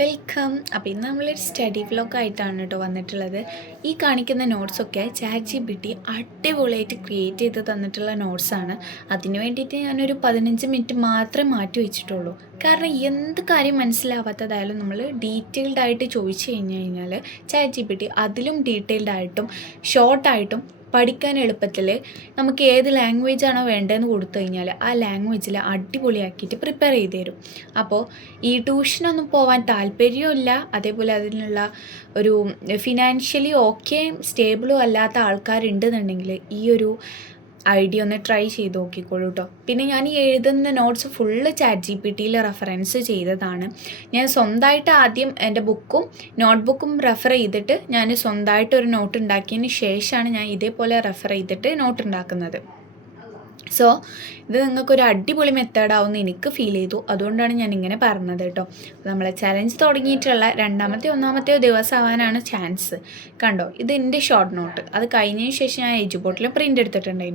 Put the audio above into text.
Welcome. അപ്പോൾ ഇന്ന് നമ്മളൊരു സ്റ്റഡി വ്ലോഗായിട്ടാണ് കേട്ടോ വന്നിട്ടുള്ളത്. ഈ കാണിക്കുന്ന നോട്ട്സൊക്കെ ChatGPT അടിപൊളിയായിട്ട് ക്രിയേറ്റ് ചെയ്ത് തന്നിട്ടുള്ള നോട്ട്സാണ്. അതിന് വേണ്ടിയിട്ട് ഞാനൊരു 15 മിനിറ്റ് മാത്രമേ മാറ്റി വെച്ചിട്ടുള്ളൂ. കാരണം എന്ത് കാര്യം മനസ്സിലാവാത്തതായാലും നമ്മൾ ഡീറ്റെയിൽഡ് ആയിട്ട് ചോദിച്ചു കഴിഞ്ഞാൽ ChatGPT അതിലും ഡീറ്റെയിൽഡ് ആയിട്ടും ഷോർട്ടായിട്ടും പഠിക്കാൻ എളുപ്പത്തിൽ നമുക്ക് ഏത് ലാംഗ്വേജാണോ വേണ്ടതെന്ന് കൊടുത്തു കഴിഞ്ഞാൽ ആ ലാംഗ്വേജിൽ അടിപൊളിയാക്കിയിട്ട് പ്രിപ്പയർ ചെയ്ത് തരും. അപ്പോൾ ഈ ട്യൂഷനൊന്നും പോകാൻ താല്പര്യമില്ല, അതേപോലെ അതിനുള്ള ഒരു ഫിനാൻഷ്യലി ഓക്കെ സ്റ്റേബിളും അല്ലാത്ത ആൾക്കാരുണ്ടെന്നുണ്ടെങ്കിൽ ഈ ഒരു ഐഡിയ ഒന്ന് ട്രൈ ചെയ്ത് നോക്കിക്കോളൂ കേട്ടോ. പിന്നെ ഞാൻ ഈ എഴുതുന്ന നോട്ട്സ് ഫുള്ള് ChatGPTയിൽ റെഫറൻസ് ചെയ്തതാണ്. ഞാൻ സ്വന്തമായിട്ട് ആദ്യം എൻ്റെ ബുക്കും നോട്ട്ബുക്കും റെഫർ ചെയ്തിട്ട് ഞാൻ സ്വന്തമായിട്ട് ഒരു നോട്ട് ഉണ്ടാക്കിയതിന് ശേഷമാണ് ഞാൻ ഇതേപോലെ റെഫർ ചെയ്തിട്ട് നോട്ട് ഉണ്ടാക്കുന്നത്. സോ ഇത് നിങ്ങൾക്കൊരു അടിപൊളി മെത്തേഡാവുമെന്ന് എനിക്ക് ഫീൽ ചെയ്തു. അതുകൊണ്ടാണ് ഞാൻ ഇങ്ങനെ പറഞ്ഞത് കേട്ടോ. നമ്മളെ ചലഞ്ച് തുടങ്ങിയിട്ടുള്ള ഒന്നാമത്തെയോ ദിവസമാവാനാണ് ചാൻസ്. കണ്ടോ, ഇത് എൻ്റെ ഷോർട്ട് നോട്ട്. അത് കഴിഞ്ഞതിന് ശേഷം ഞാൻ എജുബോട്ടിൽ പ്രിൻ്റ് എടുത്തിട്ടുണ്ടായിരുന്നു.